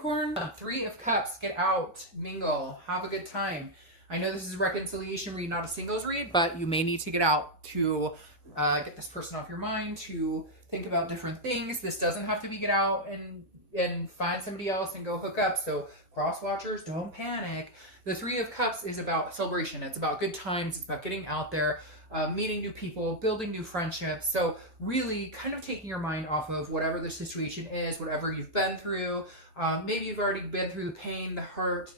Capricorn, Three of Cups, get out, mingle, have a good time. I know this is a reconciliation read, not a singles read, but you may need to get out to get this person off your mind, to think about different things. This doesn't have to be get out and find somebody else and go hook up. So cross watchers, don't panic. The Three of Cups is about celebration. It's about good times. It's about getting out there, meeting new people, building new friendships. So really kind of taking your mind off of whatever the situation is, whatever you've been through. Maybe you've already been through the pain, the hurt,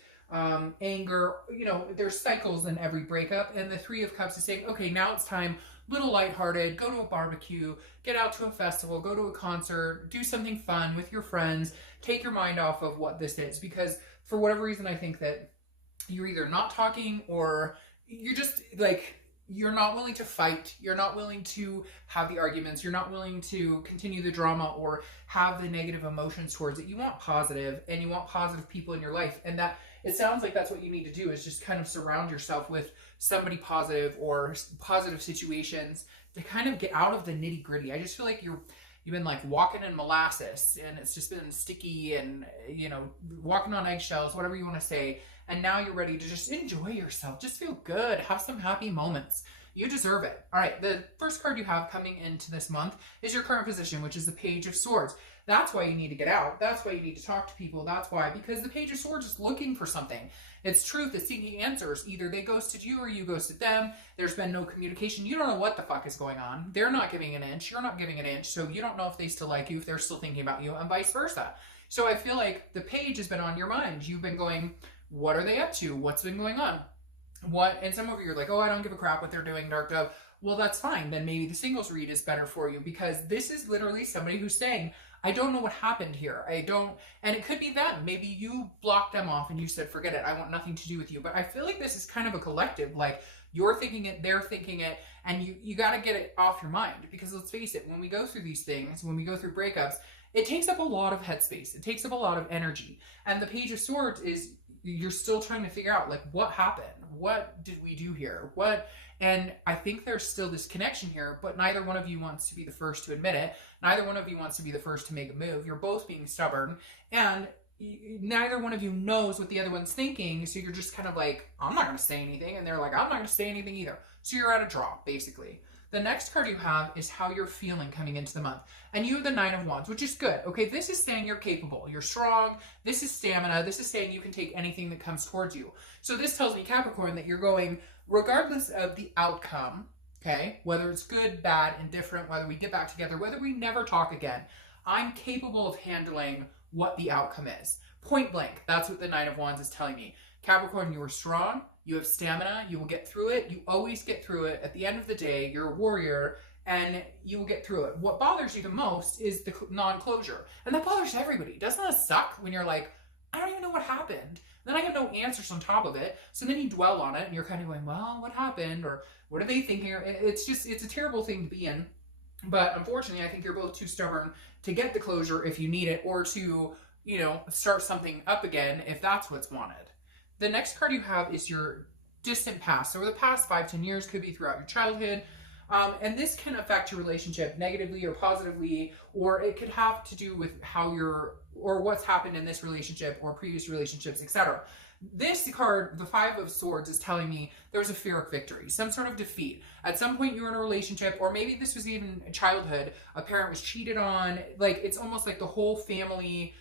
anger. You know, there's cycles in every breakup. And the Three of Cups is saying, okay, now it's time, little lighthearted, go to a barbecue, get out to a festival, go to a concert, do something fun with your friends, take your mind off of what this is. Because for whatever reason, I think that you're either not talking or you're just like, you're not willing to fight. You're not willing to have the arguments. You're not willing to continue the drama or have the negative emotions towards it. You want positive, and you want positive people in your life. And that, it sounds like that's what you need to do, is just kind of surround yourself with somebody positive or positive situations to kind of get out of the nitty gritty. I just feel like you've been like walking in molasses and it's just been sticky and, you know, walking on eggshells, whatever you want to say. And now you're ready to just enjoy yourself. Just feel good. Have some happy moments. You deserve it. All right. The first card you have coming into this month is your current position, which is the Page of Swords. That's why you need to get out. That's why you need to talk to people. That's why, because the Page of Swords is looking for something. It's truth. It's seeking answers. Either they ghosted you or you ghosted them. There's been no communication. You don't know what the fuck is going on. They're not giving an inch. You're not giving an inch. So you don't know if they still like you, if they're still thinking about you, and vice versa. So I feel like the page has been on your mind. You've been going, what are they up to? What's been going on? What? And some of you are like, oh, I don't give a crap what they're doing, Dark Dove. Well, that's fine. Then maybe the singles read is better for you, because this is literally somebody who's saying, I don't know what happened here. I don't, and it could be them. Maybe you blocked them off and you said, forget it. I want nothing to do with you. But I feel like this is kind of a collective, like you're thinking it, they're thinking it, and you got to get it off your mind, because let's face it, when we go through these things, when we go through breakups, it takes up a lot of headspace. It takes up a lot of energy. And the Page of Swords is, you're still trying to figure out, like, what happened? What did we do here? What? And I think there's still this connection here, but neither one of you wants to be the first to admit it. Neither one of you wants to be the first to make a move. You're both being stubborn, and neither one of you knows what the other one's thinking. So you're just kind of like, I'm not going to say anything. And they're like, I'm not going to say anything either. So you're at a draw, basically. The next card you have is how you're feeling coming into the month. And you have the Nine of Wands, which is good. Okay, this is saying you're capable, you're strong. This is stamina. This is saying you can take anything that comes towards you. So this tells me, Capricorn, that you're going, regardless of the outcome, okay, whether it's good, bad, indifferent, whether we get back together, whether we never talk again, I'm capable of handling what the outcome is. Point blank, that's what the Nine of Wands is telling me. Capricorn, you are strong. You have stamina. You will get through it. You always get through it. At the end of the day, you're a warrior, and you will get through it. What bothers you the most is the non-closure. And that bothers everybody. Doesn't that suck when you're like, I don't even know what happened? Then I have no answers on top of it. So then you dwell on it, and you're kind of going, well, what happened? Or what are they thinking? It's just, it's a terrible thing to be in. But unfortunately, I think you're both too stubborn to get the closure if you need it, or to, you know, start something up again if that's what's wanted. The next card you have is your distant past. So over the past 5-10 years, could be throughout your childhood. And this can affect your relationship negatively or positively, or it could have to do with how you're, or what's happened in this relationship or previous relationships, etc. This card, the Five of Swords, is telling me there's a fear of victory, some sort of defeat. At some point you were in a relationship, or maybe this was even childhood, a parent was cheated on. Like, it's almost like the whole family,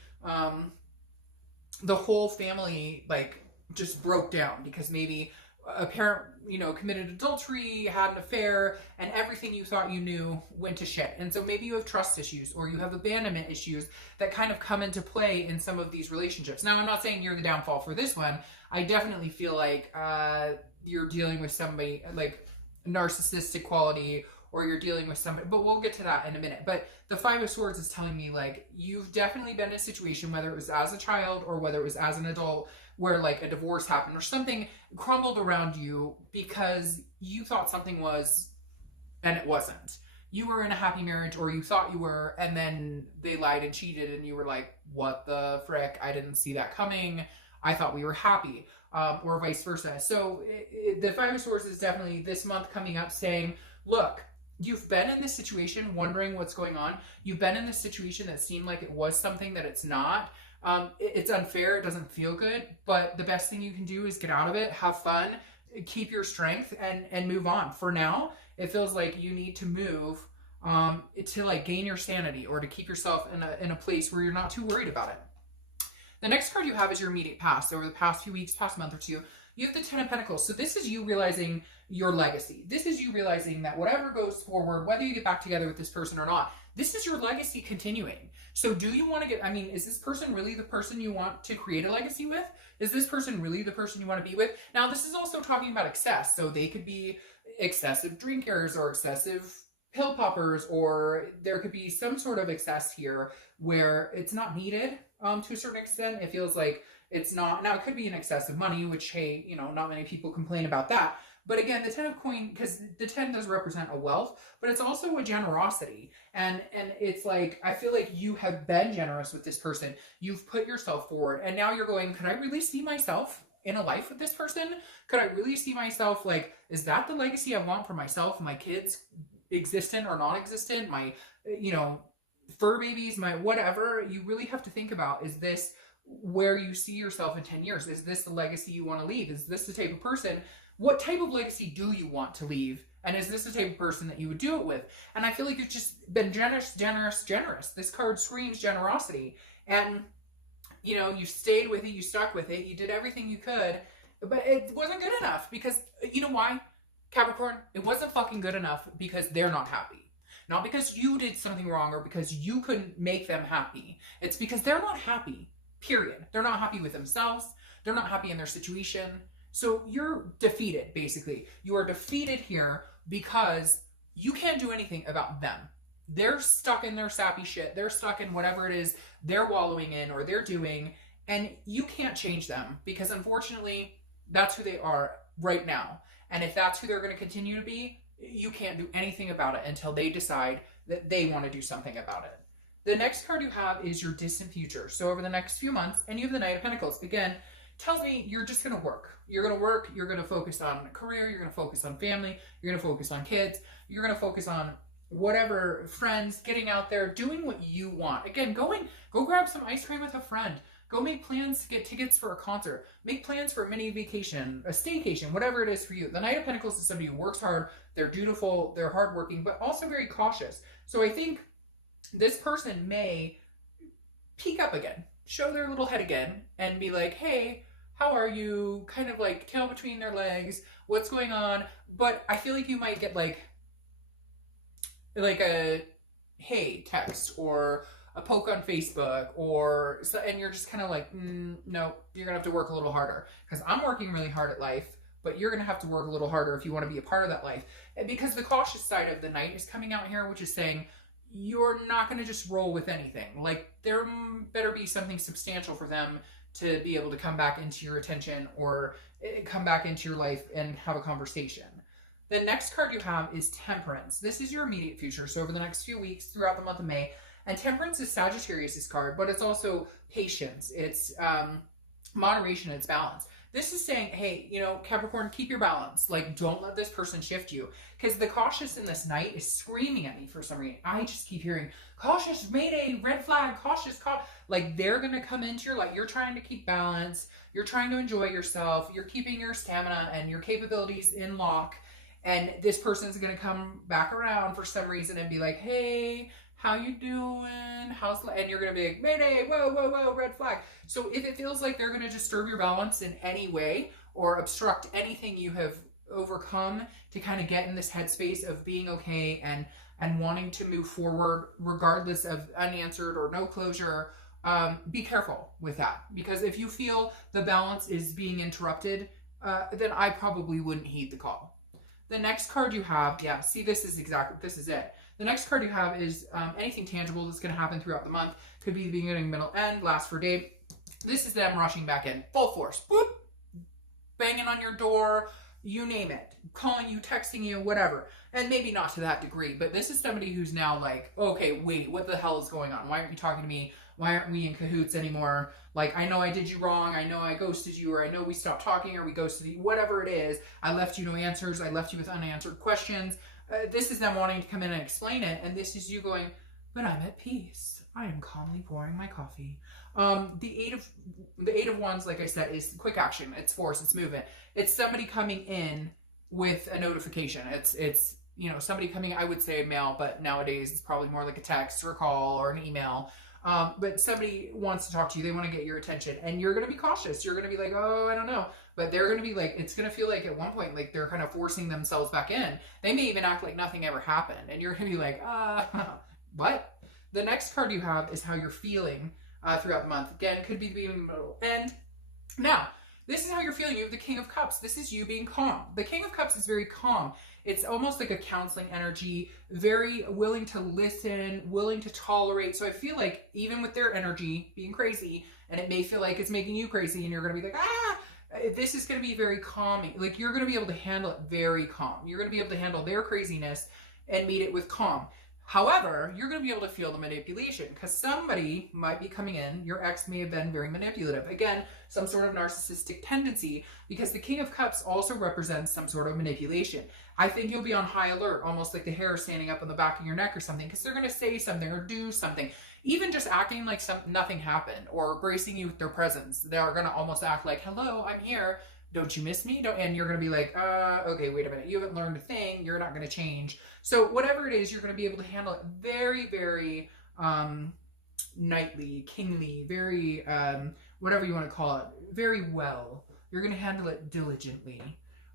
like, just broke down because maybe a parent, you know, committed adultery, had an affair, and everything you thought you knew went to shit. And so maybe you have trust issues, or you have abandonment issues that kind of come into play in some of these relationships. Now, I'm not saying you're the downfall for this one. I definitely feel like you're dealing with somebody like narcissistic quality, or you're dealing with somebody, but we'll get to that in a minute. But the Five of Swords is telling me, like, you've definitely been in a situation, whether it was as a child or whether it was as an adult, where like a divorce happened or something crumbled around you because you thought something was and it wasn't. You were in a happy marriage, or you thought you were, and then they lied and cheated, and you were like, what the frick? I didn't see that coming. I thought we were happy, or vice versa. So the Five of Swords is definitely this month coming up saying, look, you've been in this situation wondering what's going on. You've been in this situation that seemed like it was something that it's not. It's unfair. It doesn't feel good. But the best thing you can do is get out of it, have fun, keep your strength, and move on. For now, it feels like you need to move to like gain your sanity, or to keep yourself in a place where you're not too worried about it. The next card you have is your immediate past. So over the past few weeks, past month or two, you have the Ten of Pentacles. So this is you realizing your legacy. This is you realizing that whatever goes forward, whether you get back together with this person or not, this is your legacy continuing. So do you want to get, I mean, is this person really the person you want to create a legacy with? Is this person really the person you want to be with? Now, this is also talking about excess. So they could be excessive drinkers or excessive pill poppers, or there could be some sort of excess here where it's not needed to a certain extent. It feels like it's not. Now, it could be an excess of money, which, hey, you know, not many people complain about that. But again, the Ten of Coin, because the 10 does represent a wealth, but it's also a generosity. And it's like, I feel like you have been generous with this person. You've put yourself forward. And now you're going, could I really see myself in a life with this person? Could I really see myself, like, is that the legacy I want for myself, my kids, existent or non-existent, my, you know, fur babies, my whatever? You really have to think about, is this where you see yourself in 10 years? Is this the legacy you want to leave? Is this the type of person? What type of legacy do you want to leave? And is this the type of person that you would do it with? And I feel like you've just been generous. This card screams generosity. And, you know, you stayed with it, you stuck with it, you did everything you could, but it wasn't good enough. Because, you know why, Capricorn? It wasn't fucking good enough because they're not happy. Not because you did something wrong or because you couldn't make them happy. It's because they're not happy, period. They're not happy with themselves. They're not happy in their situation. So you're defeated, basically. You are defeated here because you can't do anything about them. They're stuck in their sappy shit. They're stuck in whatever it is they're wallowing in or they're doing, and you can't change them because, unfortunately, that's who they are right now. And if that's who they're going to continue to be, you can't do anything about it until they decide that they want to do something about it. The next card you have is your distant future. So over the next few months, and you have the Knight of Pentacles. Again, tells me you're just going to work. You're going to work. You're going to focus on career. You're going to focus on family. You're going to focus on kids. You're going to focus on whatever, friends, getting out there, doing what you want. Again, go grab some ice cream with a friend. Go make plans to get tickets for a concert. Make plans for a mini vacation, a staycation, whatever it is for you. The Knight of Pentacles is somebody who works hard. They're dutiful. They're hardworking, but also very cautious. So I think this person may peek up again, show their little head again, and be like, hey, how are you? Kind of like tail between their legs. What's going on? But I feel like you might get like a hey text or a poke on Facebook, or so, and you're just kind of like, no, you're gonna have to work a little harder because I'm working really hard at life, but you're gonna have to work a little harder if you want to be a part of that life. And because the cautious side of the Knight is coming out here, which is saying you're not gonna just roll with anything. Like, there better be something substantial for them to be able to come back into your attention or come back into your life and have a conversation. The next card you have is Temperance. This is your immediate future. So over the next few weeks throughout the month of May, and Temperance is Sagittarius' card, but it's also patience. It's moderation. It's balance. This is saying, hey, you know, Capricorn, keep your balance. Like, don't let this person shift you. Because the cautious in this Knight is screaming at me for some reason. I just keep hearing, cautious, mayday, red flag, cautious. Like, they're going to come into your life. You're trying to keep balance. You're trying to enjoy yourself. You're keeping your stamina and your capabilities in lock. And this person is going to come back around for some reason and be like, hey, how you doing? And you're going to be like, mayday, whoa, whoa, whoa, red flag. So if it feels like they're going to disturb your balance in any way or obstruct anything you have overcome to kind of get in this headspace of being okay and wanting to move forward regardless of unanswered or no closure, be careful with that. Because if you feel the balance is being interrupted, then I probably wouldn't heed the call. The next card you have, yeah, see, this is it. The next card you have is anything tangible that's going to happen throughout the month. Could be the beginning, middle, end, last for date. This is them rushing back in, full force. Boop, banging on your door, you name it. Calling you, texting you, whatever. And maybe not to that degree, but this is somebody who's now like, okay, wait, what the hell is going on? Why aren't you talking to me? Why aren't we in cahoots anymore? Like, I know I did you wrong. I know I ghosted you, or I know we stopped talking, or we ghosted you, whatever it is. I left you no answers. I left you with unanswered questions. this is them wanting to come in and explain it, and this is you going, but I'm at peace. I am calmly pouring my coffee. The eight of wands, like I said, is quick action. It's force. It's movement. It's somebody coming in with a notification. It's you know, somebody coming. I would say mail, but nowadays it's probably more like a text or a call or an email. But somebody wants to talk to you. They want to get your attention, and you're going to be cautious. You're going to be like, oh, I don't know. But they're going to be like, it's going to feel like at one point, like they're kind of forcing themselves back in. They may even act like nothing ever happened, and you're going to be like, what? The next card you have is how you're feeling throughout the month. Again, it could be the beginning, middle, end. Now, this is how you're feeling. You have the King of Cups. This is you being calm. The King of Cups is very calm. It's almost like a counseling energy, very willing to listen, willing to tolerate. So I feel like even with their energy being crazy, and it may feel like it's making you crazy, and you're going to be like, this is going to be very calming. Like, you're going to be able to handle it very calm. You're going to be able to handle their craziness and meet it with calm. However, you're going to be able to feel the manipulation because somebody might be coming in. Your ex may have been very manipulative. Again, some sort of narcissistic tendency, because the King of Cups also represents some sort of manipulation. I think you'll be on high alert, almost like the hair standing up on the back of your neck or something, because they're going to say something or do something. Even just acting like nothing happened or gracing you with their presence. They're going to almost act like, hello, I'm here. Don't you miss me? And you're going to be like, okay, wait a minute. You haven't learned a thing. You're not going to change. So whatever it is, you're going to be able to handle it very, very knightly, kingly, very, whatever you want to call it, very well. You're going to handle it diligently.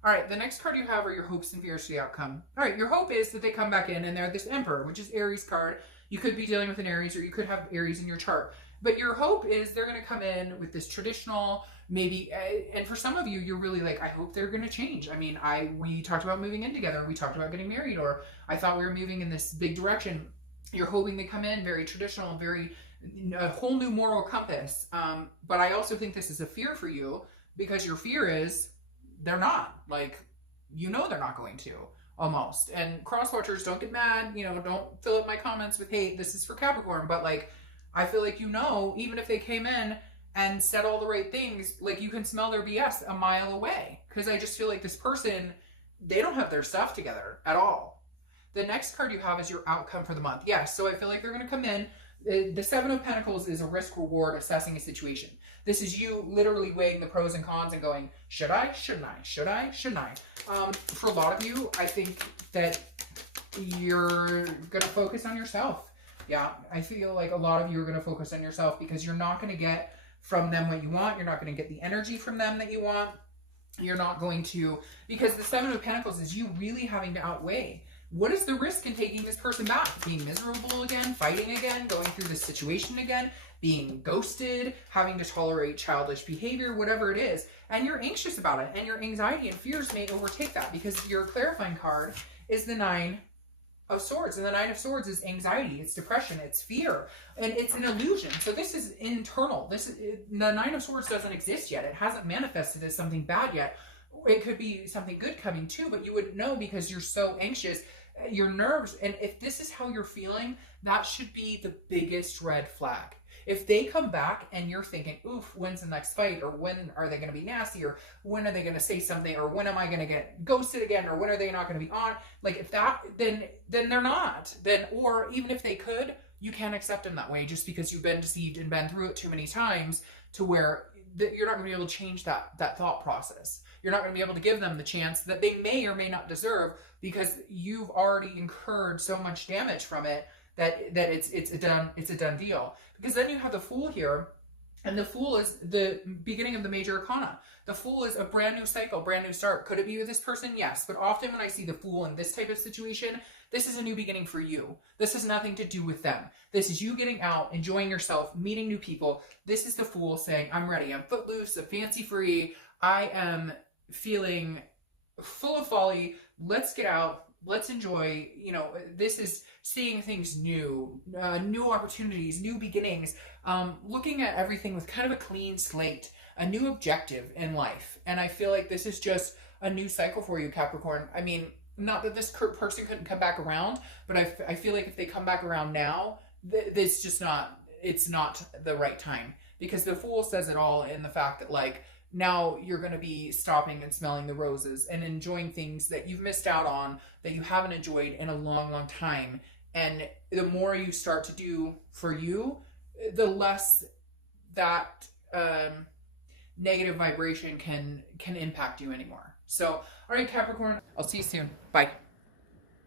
All right, the next card you have are your hopes and fears for the outcome. All right, your hope is that they come back in and they're this Emperor, which is Aries card. You could be dealing with an Aries, or you could have Aries in your chart. But your hope is they're going to come in with this traditional, maybe, and for some of you, you're really like, I hope they're going to change. I mean, we talked about moving in together. We talked about getting married, or I thought we were moving in this big direction. You're hoping they come in very traditional, a whole new moral compass. But I also think this is a fear for you, because your fear is they're not. Like, you know they're not going to. Almost. And cross-watchers, don't get mad. You know, don't fill up my comments with hate. This is for Capricorn. But, like, I feel like, you know, even if they came in and said all the right things, like, you can smell their BS a mile away. Because I just feel like this person, they don't have their stuff together at all. The next card you have is your outcome for the month. Yes, so I feel like they're going to come in. The Seven of Pentacles is a risk-reward assessing a situation. This is you literally weighing the pros and cons and going, should I? Shouldn't I? Should I? Shouldn't I? For a lot of you, I think that you're going to focus on yourself. Yeah, I feel like a lot of you are going to focus on yourself, because you're not going to get from them what you want. You're not going to get the energy from them that you want. You're not going to, because the Seven of Pentacles is you really having to outweigh. What is the risk in taking this person back? Being miserable again, fighting again, going through this situation again, being ghosted, having to tolerate childish behavior, whatever it is. And you're anxious about it, and your anxiety and fears may overtake that, because your clarifying card is the Nine of Swords. And the Nine of Swords is anxiety, it's depression, it's fear, and it's an illusion. So this is internal. The Nine of Swords doesn't exist yet. It hasn't manifested as something bad yet. It could be something good coming too, but you wouldn't know because you're so anxious, your nerves. And if this is how you're feeling, that should be the biggest red flag. If they come back and you're thinking, oof, when's the next fight? Or when are they going to be nasty? Or when are they going to say something? Or when am I going to get ghosted again? Or when are they not going to be on? Like, if that, then they're not. Then, or even if they could, you can't accept them that way, just because you've been deceived and been through it too many times to where you're not going to be able to change that thought process. You're not going to be able to give them the chance that they may or may not deserve, because you've already incurred so much damage from it that it's a done deal. Because then you have the Fool here, and the Fool is the beginning of the major arcana. The Fool is a brand new cycle, brand new start. Could it be with this person? Yes. But often when I see the Fool in this type of situation, this is a new beginning for you. This has nothing to do with them. This is you getting out, enjoying yourself, meeting new people. This is the Fool saying, I'm ready. I'm footloose, I'm fancy free. I am feeling full of folly. Let's get out. Let's enjoy. You know, this is seeing things new, new opportunities, new beginnings, looking at everything with kind of a clean slate, a new objective in life. And I feel like this is just a new cycle for you, Capricorn. I mean, not that this person couldn't come back around, but I feel like if they come back around now, it's not the right time. Because the Fool says it all in the fact that, like, now you're going to be stopping and smelling the roses and enjoying things that you've missed out on, that you haven't enjoyed in a long, long time. And the more you start to do for you, the less that negative vibration can impact you anymore. So, all right, Capricorn, I'll see you soon. Bye.